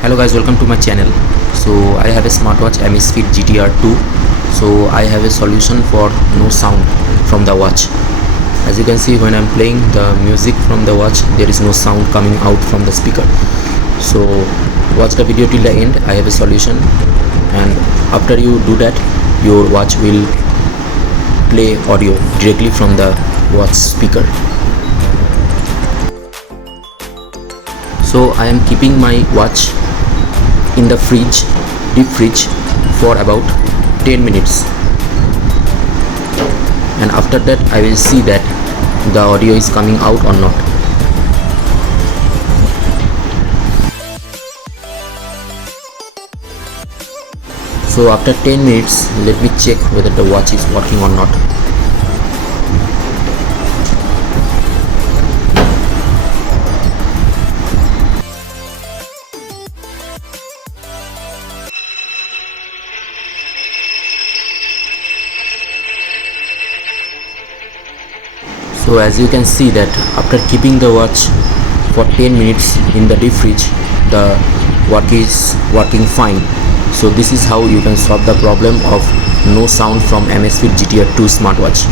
Hello guys, welcome to my channel. So I have a smartwatch Amazefit GTR 2. So I have a solution for no sound from the watch. As you can see, when I'm playing the music from the watch, there is no sound coming out from the speaker. So watch the video till the end. I have a solution, and after you do that, your watch will play audio directly from the watch speaker. So I am keeping my watch in the deep fridge for about 10 minutes, and after that I will see that the audio is coming out or not. So after 10 minutes, let me check whether the watch is working or not. So as you can see that after keeping the watch for 10 minutes in the deep fridge, the watch is working fine. So this is how you can solve the problem of no sound from Amazfit GTR 2 smartwatch.